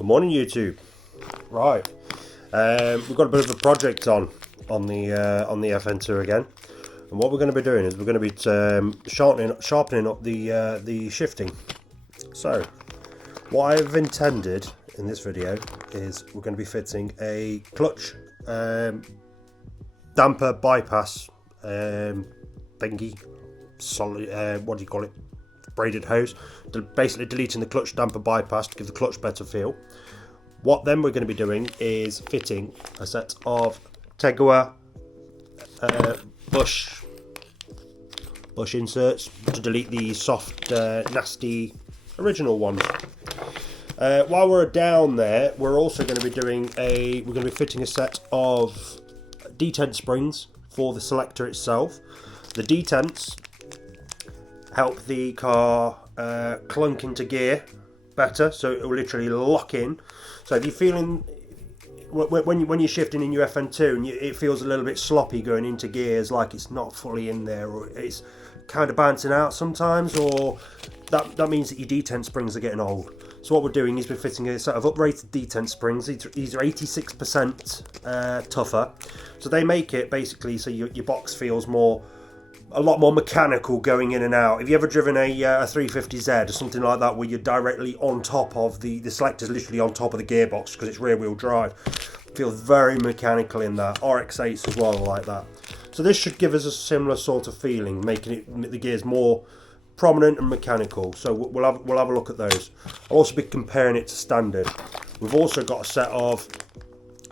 Good morning, YouTube. Right, we've got a bit of a project on the FN2 again, and what we're going to be doing is we're going to be sharpening up the shifting. So, what I've intended in this video is we're going to be fitting a clutch damper bypass thingy, solid. What do you call it? Braided hose, basically deleting the clutch damper bypass to give the clutch better feel. What then we're going to be doing is fitting a set of Tegiwa bush inserts to delete the soft, nasty original ones. While we're down there, we're also going to be fitting a set of detent springs for the Selector itself. The detents help the car clunk into gear better, so it will literally lock in. So if you're feeling when you're shifting in your FN2 and it feels a little bit sloppy going into gears, like it's not fully in there, or it's kind of bouncing out sometimes, or that means that your detent springs are getting old. So what we're doing is we're fitting a set of uprated detent springs. These are 86% tougher, so they make it basically so your box feels a lot more mechanical going in and out. Have you ever driven a 350Z or something like that, where you're directly on top of the Selector's literally on top of the gearbox because it's rear wheel drive? It feels very mechanical in that. RX-8s as well like that. So this should give us a similar sort of feeling, making the gears more prominent and mechanical. So we'll have a look at those. I'll also be comparing it to standard. We've also got a set of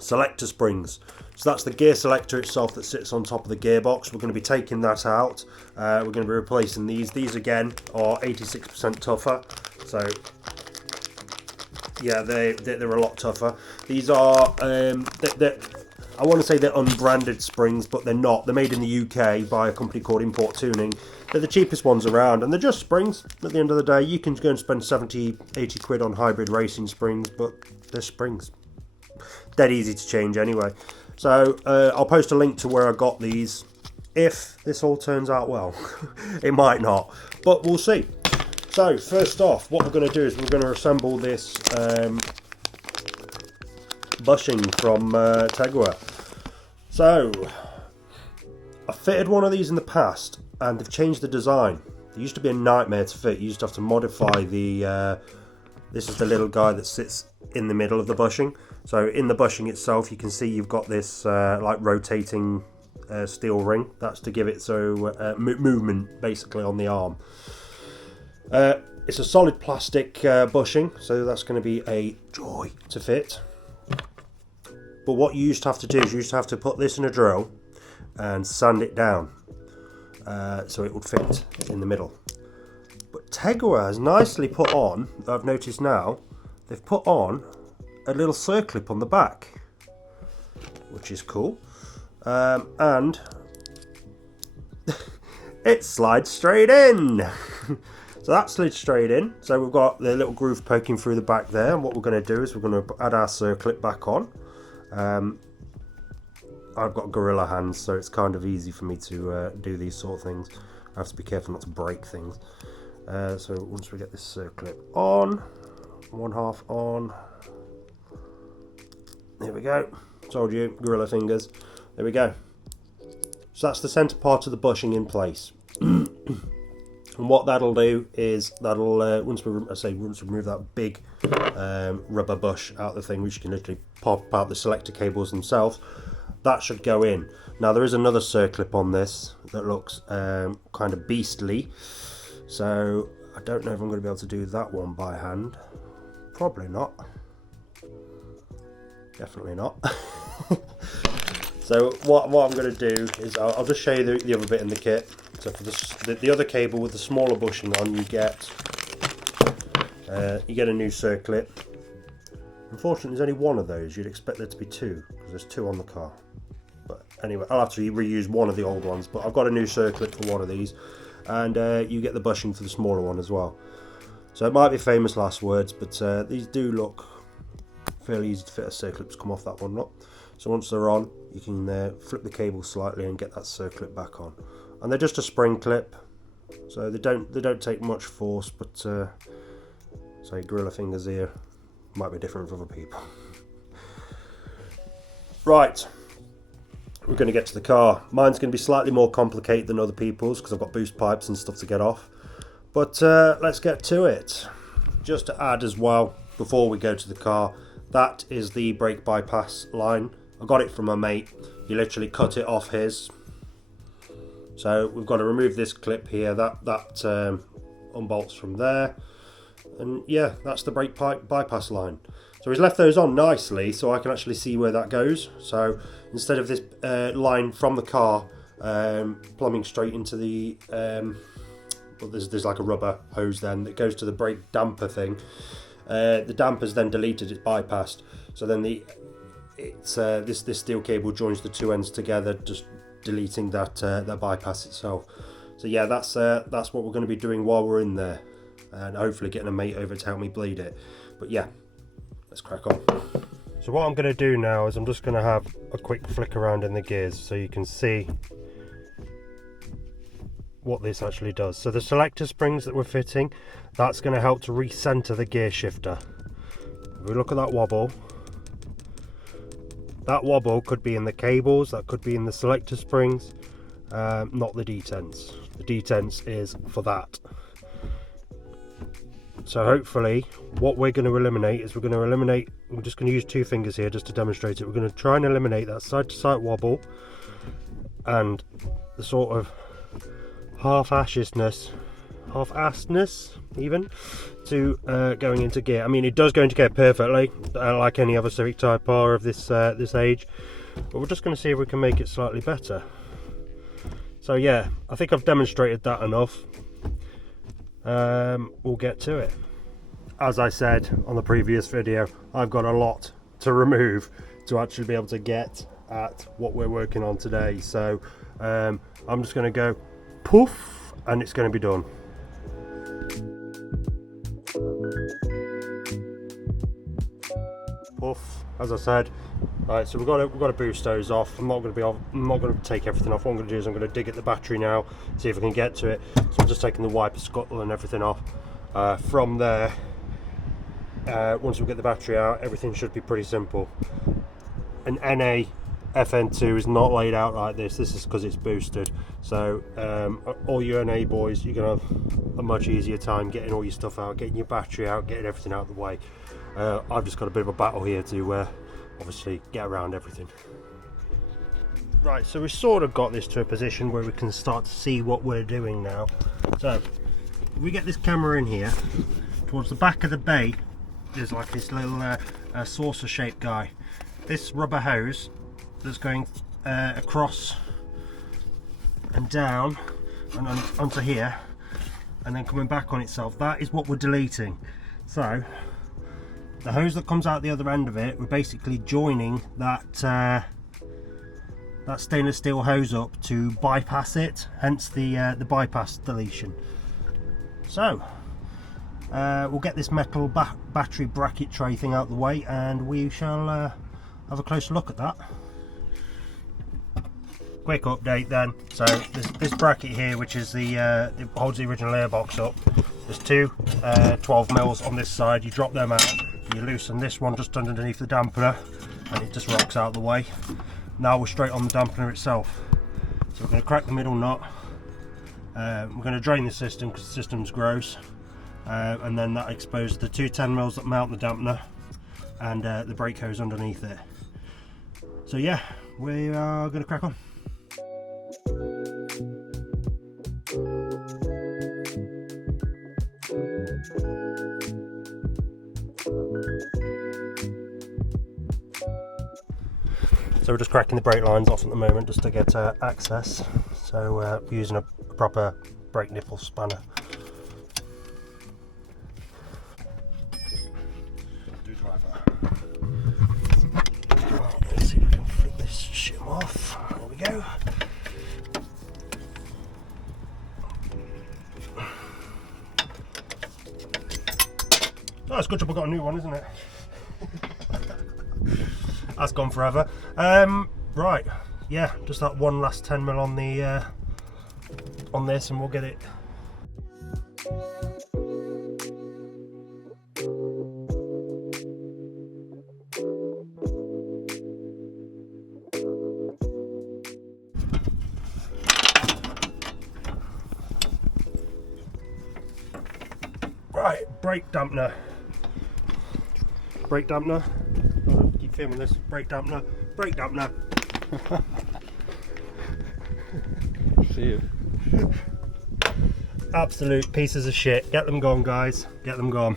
Selector springs. So that's the gear selector itself that sits on top of the gearbox. We're going to be taking that out. We're going to be replacing these. These again are 86% tougher. So yeah, they're a lot tougher. These are I want to say they're unbranded springs, but they're not. They're made in the UK by a company called Import Tuning. They're the cheapest ones around, and they're just springs. At the end of the day, you can go and spend 70, 80 quid on hybrid racing springs, but they're springs. Dead easy to change anyway. So I'll post a link to where I got these if this all turns out well. It might not, but we'll see. So first off, what we're going to do is we're going to assemble this bushing from Tegiwa. So I fitted one of these in the past and they've changed the design. It used to be a nightmare to fit. You used to have to modify the this is the little guy that sits in the middle of the bushing. So in the bushing itself, you can see you've got this like rotating steel ring. That's to give it movement basically on the arm. It's a solid plastic bushing, so that's going to be a joy to fit. But what you used to have to do is you used to have to put this in a drill and sand it down so it would fit in the middle. But Tegiwa has nicely put on, I've noticed now, they've put on a little circlip on the back, which is cool, and it slides straight in. So that slid straight in. So we've got the little groove poking through the back there, and what we're going to do is we're going to add our circlip back on. I've got gorilla hands, so it's kind of easy for me to do these sort of things. I have to be careful not to break things. So once we get this circlip on, one half on, there we go. Told you, gorilla fingers. There we go. So that's the centre part of the bushing in place. And what that'll do is that'll once we remove that big rubber bush out of the thing, which you can literally pop out the selector cables themselves, that should go in. Now there is another circlip on this that looks kind of beastly, so I don't know if I'm going to be able to do that one by hand. Probably not. Definitely not. So what I'm going to do is I'll just show you the other bit in the kit. So for the other cable with the smaller bushing on, you get a new circlip. Unfortunately, there's only one of those. You'd expect there to be two because there's two on the car. But anyway, I'll have to reuse one of the old ones. But I've got a new circlip for one of these, and you get the bushing for the smaller one as well. So it might be famous last words, but these do look fairly easy to fit. A circlip's come off that one, not. So once they're on, you can flip the cable slightly and get that circlip back on. And they're just a spring clip, so they don't take much force. But say gorilla fingers here, Might be different for other people. Right, we're going to get to the car. Mine's going to be slightly more complicated than other people's because I've got boost pipes and stuff to get off. But let's get to it. Just to add as well, before we go to the car, that is the brake bypass line. I got it from my mate. He literally cut it off his. So we've got to remove this clip here. That unbolts from there. And yeah, that's the brake pipe bypass line. So he's left those on nicely so I can actually see where that goes. So instead of this line from the car plumbing straight into the well, there's like a rubber hose then that goes to the brake damper thing. The damper's then deleted, it's bypassed. So then this steel cable joins the two ends together, just deleting that bypass itself. So yeah, that's what we're going to be doing while we're in there, and hopefully getting a mate over to help me bleed it. But yeah, let's crack on. So what I'm going to do now is I'm just going to have a quick flick around in the gears so you can see what this actually does. So the selector springs that we're fitting, that's going to help to recenter the gear shifter. If we look at that wobble could be in the cables, that could be in the selector springs, not the detents. The detents is for that. So hopefully what we're going to eliminate is we're just going to use two fingers here just to demonstrate it. We're going to try and eliminate that side to side wobble and the sort of half-assedness even to going into gear. I mean, it does go into gear perfectly like any other Civic Type R of this age, but we're just going to see if we can make it slightly better. So yeah, I think I've demonstrated that enough. We'll get to it. As I said on the previous video, I've got a lot to remove to actually be able to get at what we're working on today. So I'm just going to go poof and it's going to be done. Poof, as I said. Right, so we've got to boost those off. I'm not going to take everything off. What I'm going to do is I'm going to dig at the battery now, see if I can get to it. So I'm just taking the wiper scuttle and everything off. From there, once we get the battery out, everything should be pretty simple. An NA FN2 is not laid out like this. This is because it's boosted. So all you NA boys, you're going to have a much easier time getting all your stuff out, getting your battery out, getting everything out of the way. I've just got a bit of a battle here to obviously get around everything. Right, so we've sort of got this to a position where we can start to see what we're doing now. So if we get this camera in here, towards the back of the bay there's like this little saucer shaped guy. This rubber hose that's going across and down and onto here and then coming back on itself, that is what we're deleting. So the hose that comes out the other end of it, we're basically joining that stainless steel hose up to bypass it, hence the bypass deletion. So we'll get this metal battery bracket tray thing out the way and we shall have a closer look at that. Quick update then. So this bracket here, which is it holds the original airbox up, there's two 12 mils on this side. You drop them out, you loosen this one just underneath the dampener and it just rocks out of the way. Now we're straight on the dampener itself. So we're going to crack the middle nut, we're going to drain the system because the system's gross, and then that exposes the two 10 mils that mount the dampener and the brake hose underneath it. So yeah, we are going to crack on. So we're just cracking the brake lines off at the moment just to get access. So we're using a proper brake nipple spanner. Let's see if we can flip this shit off. There we go. Oh, it's a good job I got a new one, isn't it? That's gone forever. Right, yeah, just that one last 10 mil on the on this, and we'll get it. brake dampener. Brake dampener. Keep filming this. Brake dampener. Brake dampener. See you. Absolute pieces of shit. Get them gone, guys. Get them gone.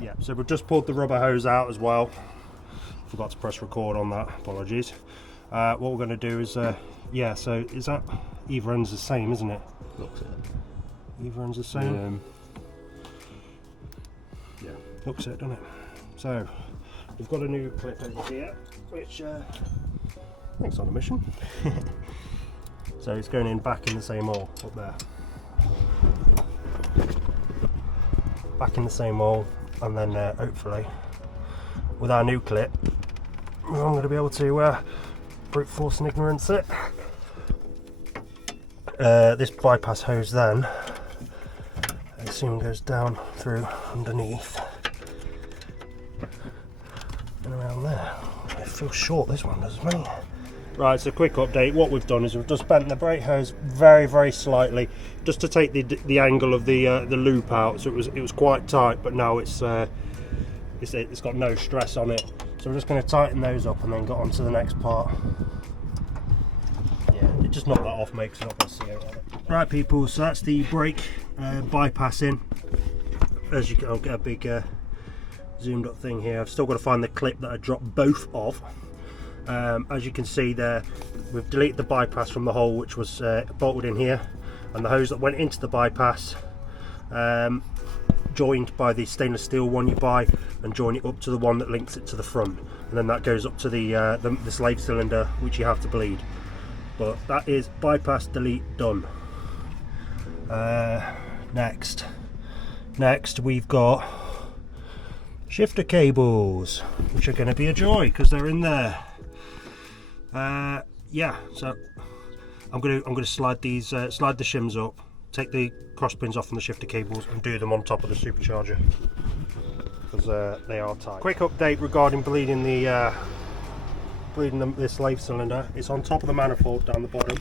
Yeah, so we've just pulled the rubber hose out as well. Forgot to press record on that. Apologies. What we're going to do is, yeah, so is that either end's the same, isn't it? Looks it. Either end's the same? Yeah. Looks it, doesn't it? So, we've got a new clip over here, which I think it's on a mission. So it's going in back in the same hole up there. Back in the same hole, and then hopefully, with our new clip, I'm going to be able to brute force and ignorance it. This bypass hose then, I assume, goes down through underneath and around there. It feels short, this one, doesn't it? Right, so quick update. What we've done is we've just bent the brake hose very slightly, just to take the angle of the loop out. So it was quite tight, but now it's got no stress on it. So we're just going to tighten those up and then get on to the next part. Yeah, just knock that off, mate, because you're not going to see it. Right, people, so that's the brake bypassing. As you can, I'll get a big zoomed up thing here. I've still got to find the clip that I dropped both of. As you can see there, we've deleted the bypass from the hole which was bolted in here, and the hose that went into the bypass joined by the stainless steel one you buy, and join it up to the one that links it to the front, and then that goes up to the slave cylinder, which you have to bleed. But that is bypass delete done. Next we've got shifter cables, which are going to be a joy because they're in there. Yeah, so I'm gonna slide these slide the shims up, take the cross pins off from the shifter cables, and do them on top of the supercharger because they are tight. Quick update regarding bleeding the slave cylinder. It's on top of the manifold down the bottom.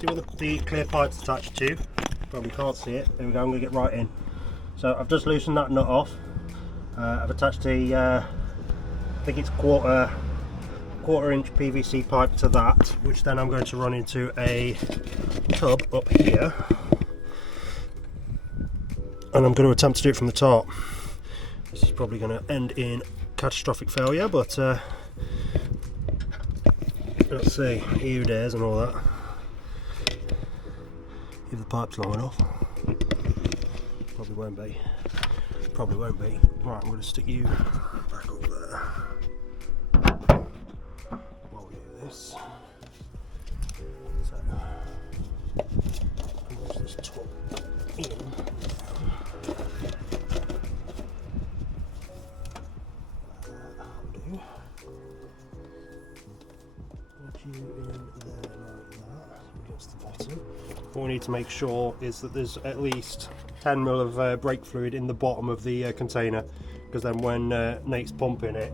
See where the clear pipe's attached to? Probably can't see it. There we go. I'm gonna get right in. So I've just loosened that nut off. I've attached a I think it's quarter inch PVC pipe to that, which then I'm going to run into a tub up here, and I'm going to attempt to do it from the top. This is probably going to end in catastrophic failure, but let's see. Here it is and all that. If the pipe's long enough. Probably won't be. Probably won't be. Right, I'm going to stick you back up there. This. So push this top in. That'll do. Put you in there like that against the bottom. What we need to make sure is that there's at least 10 ml of brake fluid in the bottom of the container, because then when Nate's pumping it,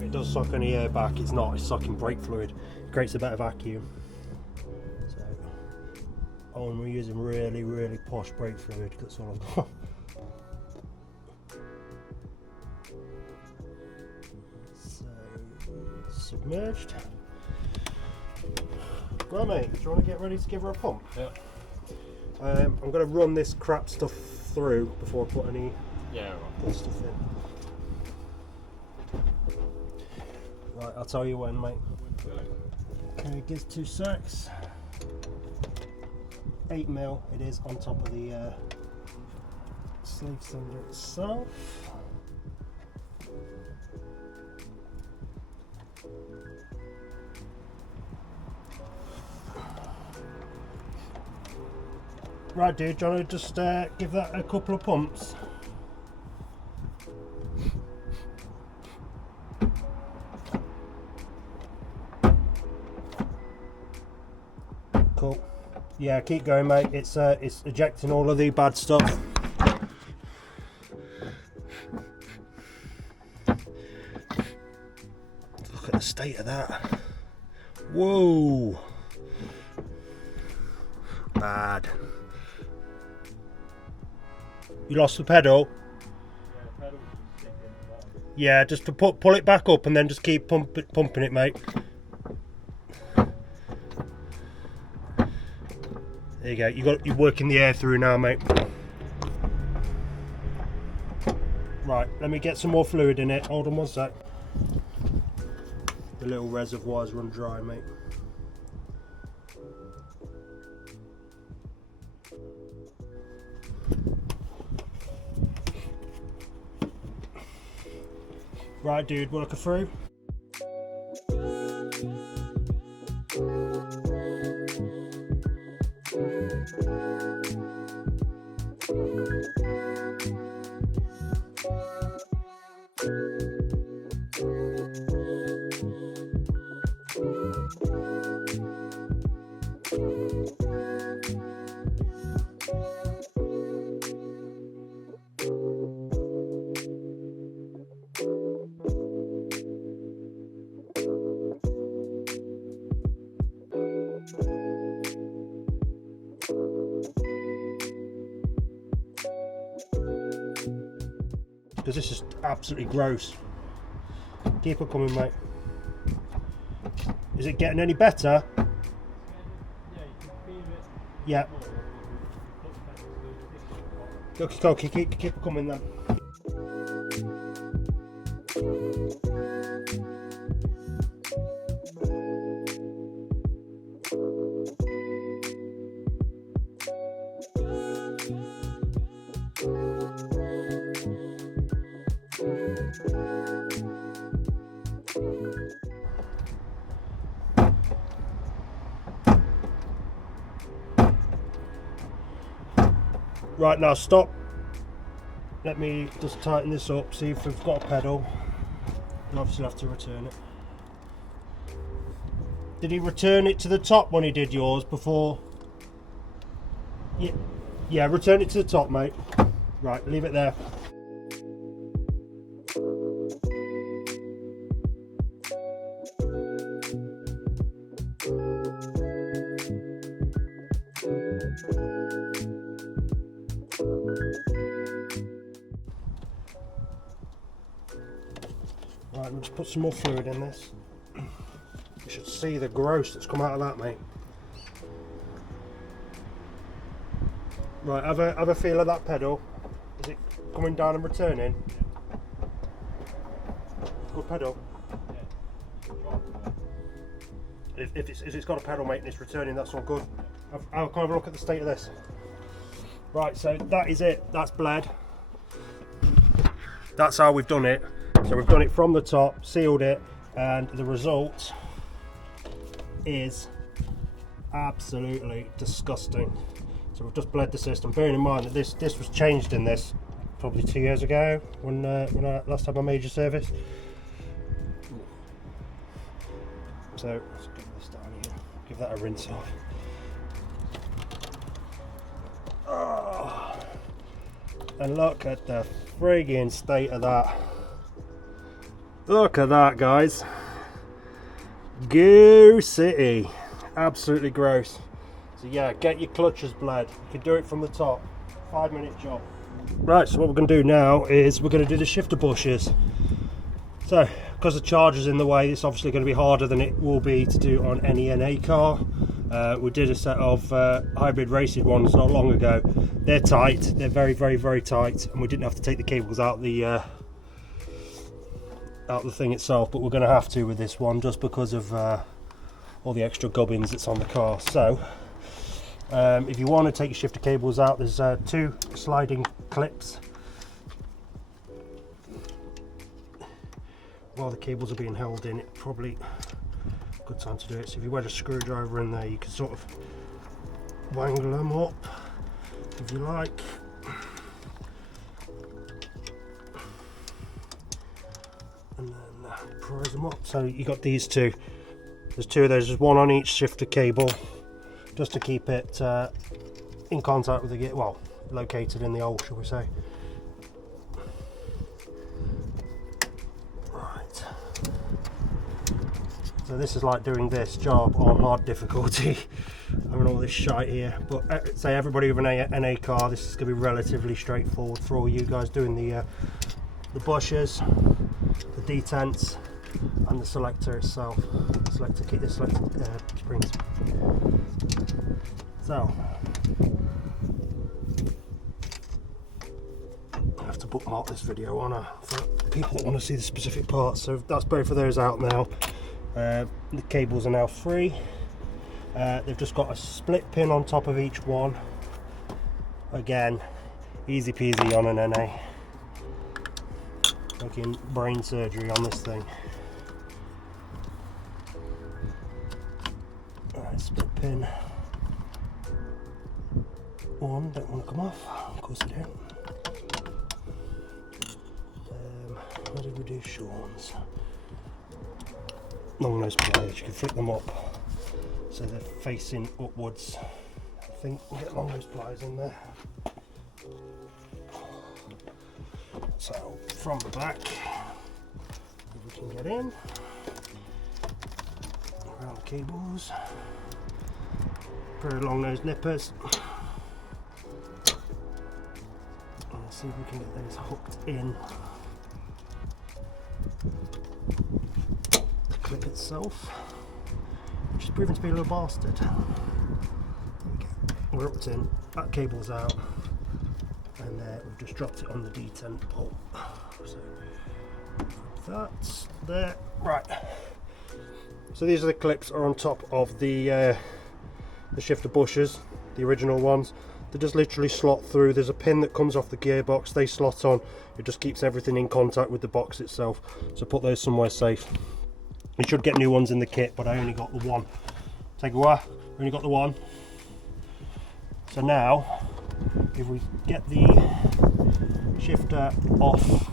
it does suck any air back, it's sucking brake fluid. It creates a better vacuum. So, and we're using really posh brake fluid, that's all I've got. So, submerged. Well, mate, do you want to get ready to give her a pump? Yeah. I'm going to run this crap stuff through before I put any good stuff in. Right, I'll tell you when, mate. Okay, gives 2 secs. 8 mil it is on top of the slave cylinder itself. Right, dude, do you want to just give that a couple of pumps? Cool. Yeah, keep going, mate. It's ejecting all of the bad stuff. Look at the state of that. Whoa. Bad. You lost the pedal? Yeah, the pedal was sticking in the bottom. Yeah, just to pull it back up and then just keep pumping it, mate. There you go. You're working the air through now, mate. Right, let me get some more fluid in it. Hold on one sec. The little reservoirs run dry, mate. Right, dude, work her through. Because this is absolutely gross. Keep it coming, mate. Is it getting any better? Yeah, you can feel it. Yeah. Okay, keep it coming then. Right, now stop. Let me just tighten this up, see if we've got a pedal. You'll obviously have to return it. Did he return it to the top when he did yours before? Yeah, return it to the top, mate. Right, leave it there. Right, we'll just put some more fluid in this. You should see the gross that's come out of that, mate. Right, have a feel of that pedal. Is it coming down and returning? Good pedal. If it's got a pedal, mate, and it's returning, that's all good. I'll kind of look at the state of this. Right, so that is it. That's bled. That's how we've done it. So we've done it from the top, sealed it, and the result is absolutely disgusting. So we've just bled the system. Bearing in mind that this was changed in this probably 2 years ago when I last had my major service. So let's get this down here. Give that a rinse off. Oh. And look at the friggin' state of that. Look at that, guys. Goo City. Absolutely gross. So yeah, get your clutches bled. You can do it from the top. 5-minute job. Right, so what we're going to do now is we're going to do the shifter bushes. So, because the charger's in the way, it's obviously going to be harder than it will be to do on any NA car. We did a set of hybrid racing ones not long ago. They're tight. They're very, very, very tight, and we didn't have to take the cables out the thing itself, but we're going to have to with this one just because of all the extra gubbins that's on the car. So if you want to take your shifter cables out, there's 2 sliding clips. While the cables are being held in, it probably a good time to do it. So if you wedge a screwdriver in there, you can sort of wangle them up if you like. And then prise them up. So you got these 2. There's 2 of those. There's 1 on each shifter cable, just to keep it in contact with the gear. Well, located in the hole, shall we say? Right. So this is like doing this job on hard difficulty. Having all this shite here, but say everybody with an NA car, this is going to be relatively straightforward for all you guys doing the bushes, the detents, and the selector itself. Selector kit, the selector springs. So I have to bookmark this video on for people that want to see the specific parts. So that's both of those out now. The cables are now free. They've just got a split pin on top of each one. Again, easy peasy on an NA. Making brain surgery on this thing. Alright, split pin. One, don't want to come off. Of course I don't. What did we do? Sean's. Long nose pliers, you can flip them up so they're facing upwards. I think we'll get long nose pliers in there. So from the back, if we can get in, around the cables, pair of long nose nippers. Let's see if we can get those hooked in. The clip itself, which is proving to be a little bastard. There we go. We're hooked in, that cable's out, and we've just dropped it on the detent pole. So that's there. Right. So these are the clips that are on top of the shifter bushes, the original ones. They just literally slot through. There's a pin that comes off the gearbox, they slot on. It just keeps everything in contact with the box itself. So put those somewhere safe. You should get new ones in the kit, but I only got the one. Tegiwa, only got the one. So now, if we get the shifter off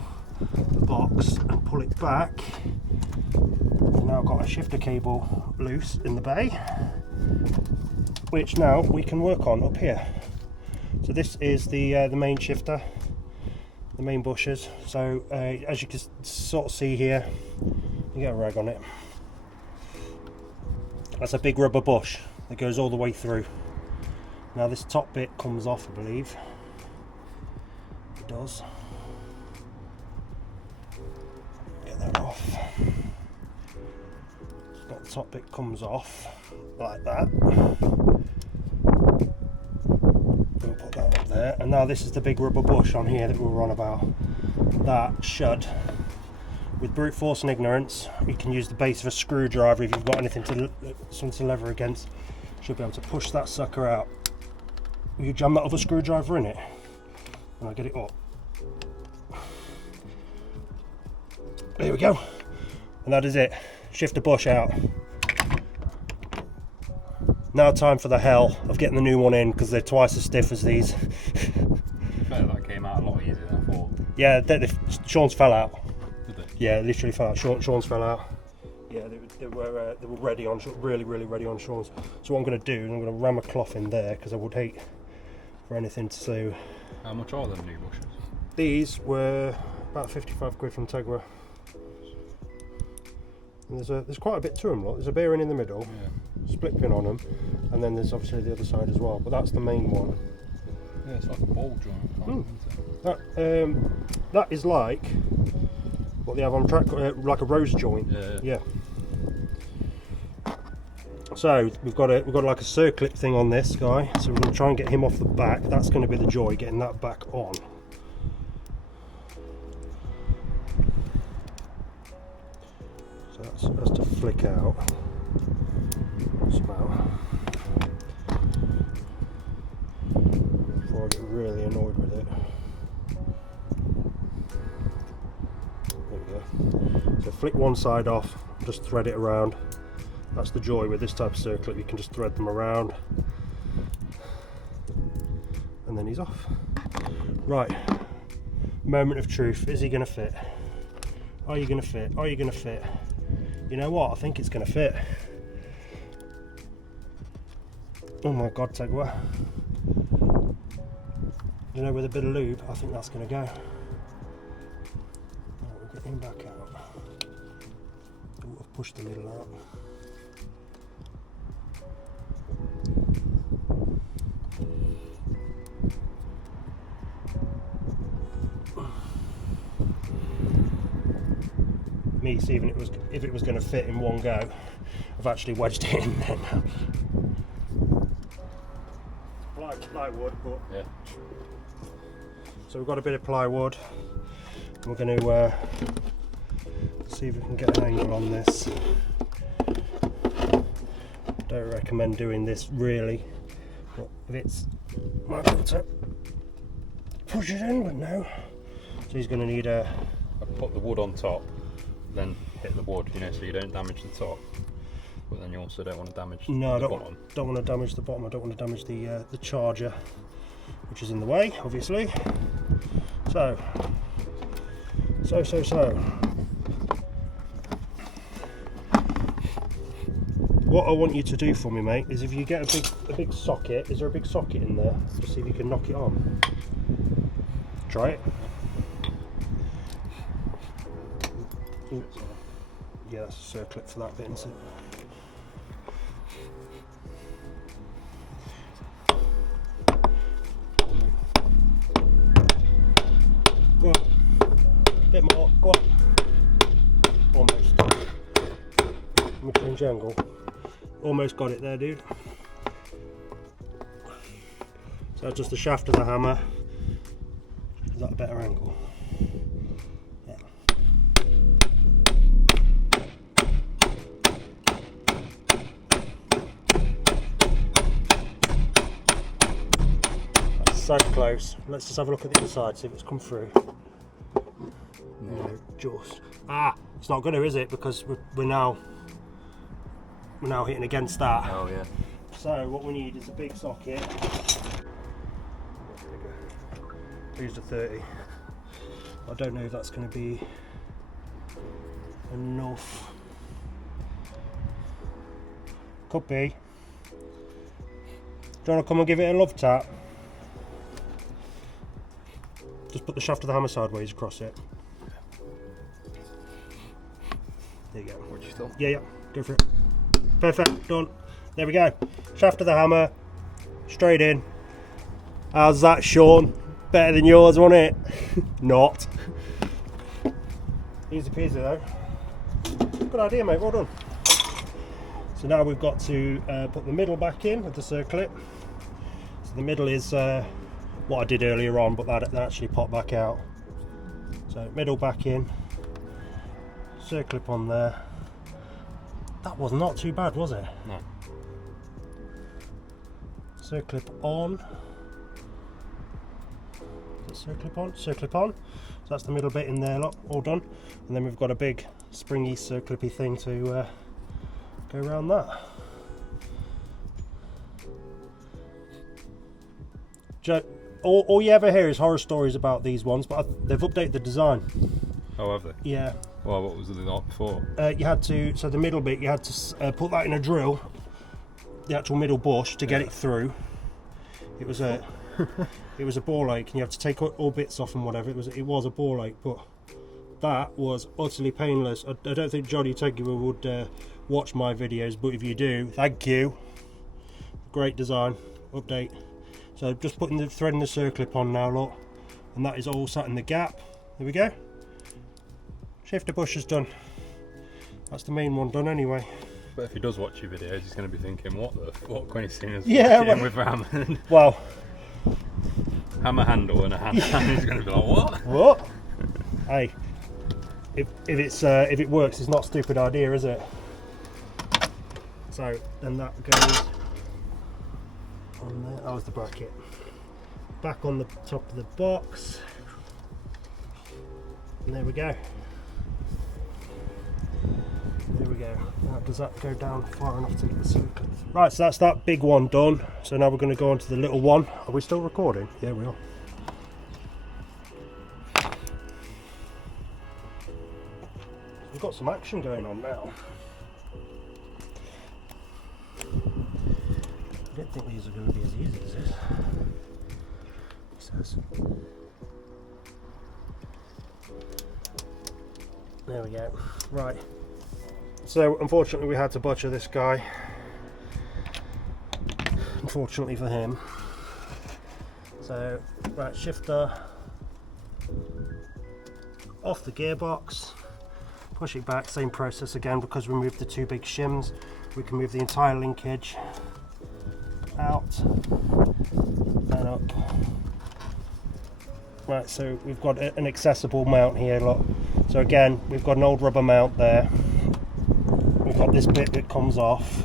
the box and pull it back, we've now got a shifter cable loose in the bay, which now we can work on up here. So this is the main shifter, the main bushes. So as you can sort of see here, you get a rag on it. That's a big rubber bush that goes all the way through. Now this top bit comes off, I believe. It does. Get that off. That top bit comes off like that. We'll put that up there. And now this is the big rubber bush on here that we were on about. That should, with brute force and ignorance, you can use the base of a screwdriver if you've got anything something to lever against. Should be able to push that sucker out. You jam that other screwdriver in it, and I get it up. There we go, and that is it. Shift the bush out. Now time for the hell of getting the new one in, because they're twice as stiff as these. That came out a lot easier than I thought. Yeah, Sean's fell out. Did they? Yeah, literally fell out. Sean's fell out. Yeah, they were ready on, really ready on Sean's. So what I'm going to do is I'm going to ram a cloth in there, because I would hate for anything to do. How much are them new bushes? These were about 55 quid from Tegiwa. And there's quite a bit to them. Look. There's a bearing in the middle, Yeah. split pin on them, and then there's obviously the other side as well. But that's the main one. Yeah, it's like a ball joint. That is like what they have on track, like a rose joint. Yeah. So we've got like a circlip thing on this guy. So we're going to try and get him off the back. That's going to be the joy, getting that back on. So that has to flick out. Somehow. Before I get really annoyed with it. There we go. So flick one side off, just thread it around. That's the joy with this type of circlip, you can just thread them around. And then he's off. Right, moment of truth, is he going to fit? Are you going to fit? Are you going to fit? You know what, I think it's going to fit. Oh my god, Tegiwa. You know, with a bit of lube, I think that's going to go. Right, we'll get him back out. Ooh, I've pushed the middle out. me see if it was going to fit in one go. I've actually wedged it in there now. Plywood, but Yeah. so we've got a bit of plywood. We're going to see if we can get an angle on this. Don't recommend doing this really, but if it's might be able to push it in, but no. So he's going to need a. I put the wood on top, then hit the wood, you know, so you don't damage the top. But then you also don't want to damage the bottom. Don't want to damage the bottom. I don't want to damage the charger, which is in the way, obviously. So. What I want you to do for me, mate, is if you get a big socket. Is there a big socket in there? Just see if you can knock it on. Try it. Ooh. Yeah, that's a circlip for that bit, isn't it? Go on. Bit more. Go on. Almost. Let me change the angle. Almost got it there, dude. So just the shaft of the hammer. Is that a better angle? Yeah. That's so close. Let's just have a look at the inside, see if it's come through. No, just. It's not going to, is it? Because we're now hitting against that. Oh yeah. So what we need is a big socket. Used a 30. I don't know if that's going to be enough. Could be. Do you want to come and give it a love tap? Just put the shaft of the hammer sideways across it. There you go. Would you still? Yeah, go for it. Perfect, done. There we go. Shaft of the hammer, straight in. How's that, Sean? Better than yours, wasn't it? Not. Easy peasy though. Good idea, mate, well done. So now we've got to put the middle back in with the circlip. So the middle is what I did earlier on, but that actually popped back out. So middle back in. Circlip on there. That was not too bad, was it? No. Circlip on. Circlip on, circlip on. So that's the middle bit in there, look, all done. And then we've got a big springy circlipy thing to go around that. All you ever hear is horror stories about these ones, but they've updated the design. Oh, have they? Yeah. Well, what was it like before? You had to, so the middle bit, you had to put that in a drill, the actual middle bush, to get it through. It was a ball ache, and you have to take all bits off and whatever. It was a ball ache, but that was utterly painless. I don't think Johnny Tegiwa would watch my videos, but if you do, thank you. Great design update. So just putting the thread in the circlip on now, look, and that is all sat in the gap. There we go. Shifter bush is done. That's the main one done anyway. But if he does watch your videos, he's going to be thinking, what can he see us with hammer? Well, hammer handle and a hand. He's going to be like, what? What? Hey, if it works, it's not a stupid idea, is it? So then that goes on there. That was the bracket. Back on the top of the box. And there we go. There we go. Now, does that go down far enough to get the circle? Right, so that's that big one done. So now we're going to go on to the little one. Are we still recording? Yeah, we are. We've got some action going on now. I don't think these are going to be as easy as this. He says. There we go. Right. So unfortunately we had to butcher this guy. Unfortunately for him. So right, shifter off the gearbox. push it back, same process again. Because we moved the two big shims, we can move the entire linkage out and up. Right, so we've got an accessible mount here, look. So again, we've got an old rubber mount there. We've got this bit that comes off.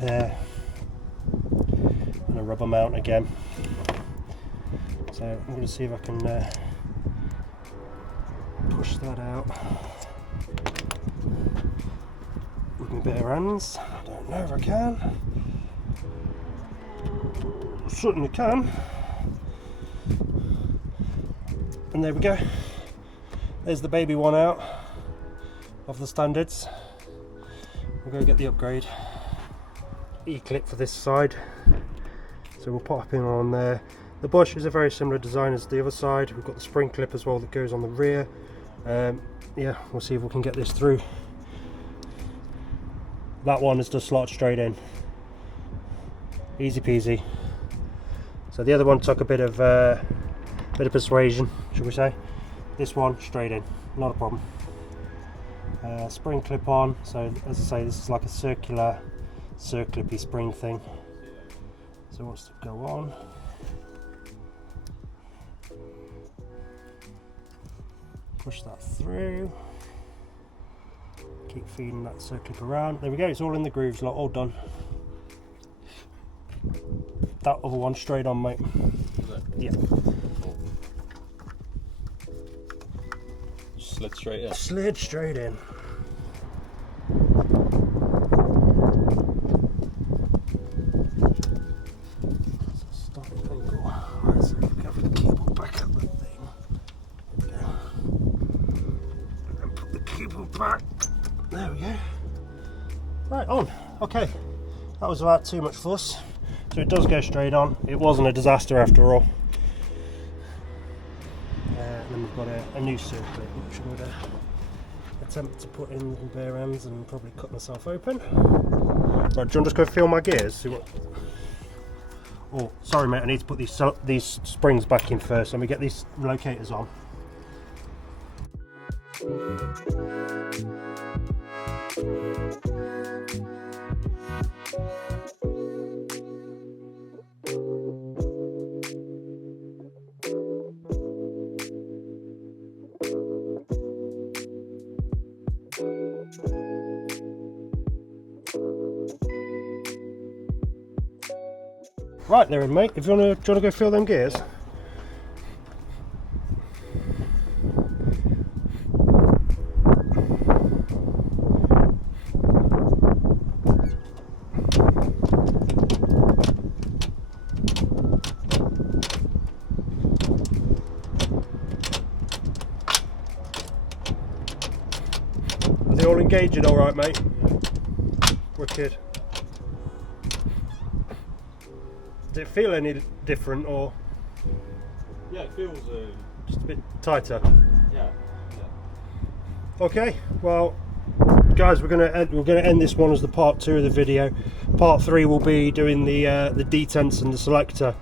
There. And a rubber mount again. So I'm going to see if I can push that out with my bare hands. I don't know if I can. Certainly can. And there we go. There's the baby one out of the standards. We're going to get the upgrade. E-clip for this side. So we'll pop in on there. The bush is a very similar design as the other side. We've got the spring clip as well that goes on the rear. Yeah, we'll see if we can get this through. That one is just slotted straight in. Easy peasy. So the other one took a bit of persuasion, should we say. This one straight in, not a problem. Spring clip on. So as I say, this is like a circular-y spring thing. So what's to go on? Push that through. Keep feeding that circlip around. There we go, it's all in the grooves, all done. That other one straight on, mate. Yeah. Slid straight in. Slid straight in. Stop angle. Right, so you have the cable back up the thing. There we go. And put the cable back. There we go. Right, on. Okay. That was about too much fuss. So it does go straight on. It wasn't a disaster after all. And then we've got a new circuit, which I'm going to attempt to put in bare hands and probably cut myself open. Right, do you want to just go feel my gears? See what... Oh, sorry mate, I need to put these springs back in first. Let me get these locators on. Right, they're in, mate. If you want to go feel them gears. Are they all engaging all right, mate? Wicked. Does it feel any different, or? Yeah, it feels just a bit tighter. yeah. Okay, well, guys, we're gonna end this one as the part 2 of the video. Part 3 will be doing the detents and the selector.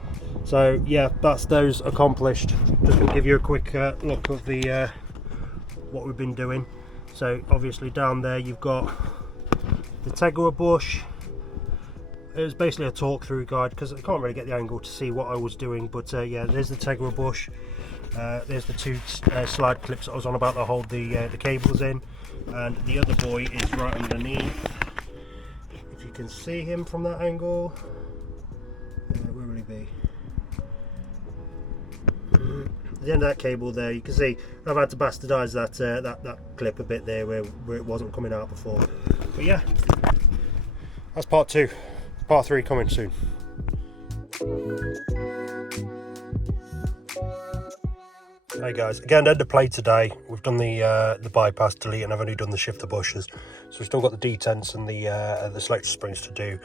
So yeah, that's those accomplished. Just gonna give you a quick look of the what we've been doing. So obviously down there you've got the Tegiwa bush. It was basically a talk through guide because I can't really get the angle to see what I was doing, but yeah, there's the Tegiwa bush. There's the two slide clips that I was on about to hold the cables in, and the other boy is right underneath. If you can see him from that angle, where will he be? At the end of that cable there, you can see I've had to bastardise that clip a bit there where it wasn't coming out before. But yeah, that's part 2. Part 3 coming soon. Hey guys, again, end of play today. We've done the bypass delete, and I've only done the shifter bushes, so we've still got the detents and the selector springs to do.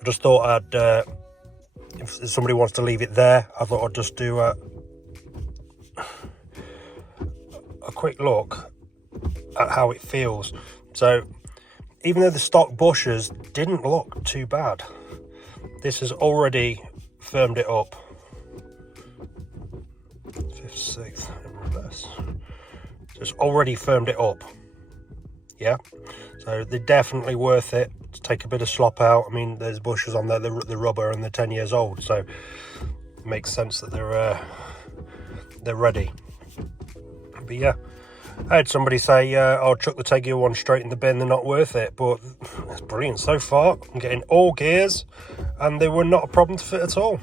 I just thought I'd, if somebody wants to leave it there, I thought I'd just do a quick look at how it feels. So even though the stock bushes didn't look too bad, this has already firmed it up. So it's already firmed it up. Yeah, so they're definitely worth it to take a bit of slop out. I mean, there's bushers on there, the rubber, and they're 10 years old, so it makes sense that they're ready. But yeah, I had somebody say, "I'll chuck the Tegiwa one straight in the bin, they're not worth it," but that's brilliant so far. I'm getting all gears, and they were not a problem to fit at all.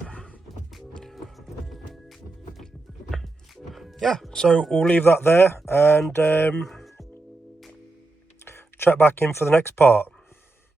Yeah, so we'll leave that there and check back in for the next part.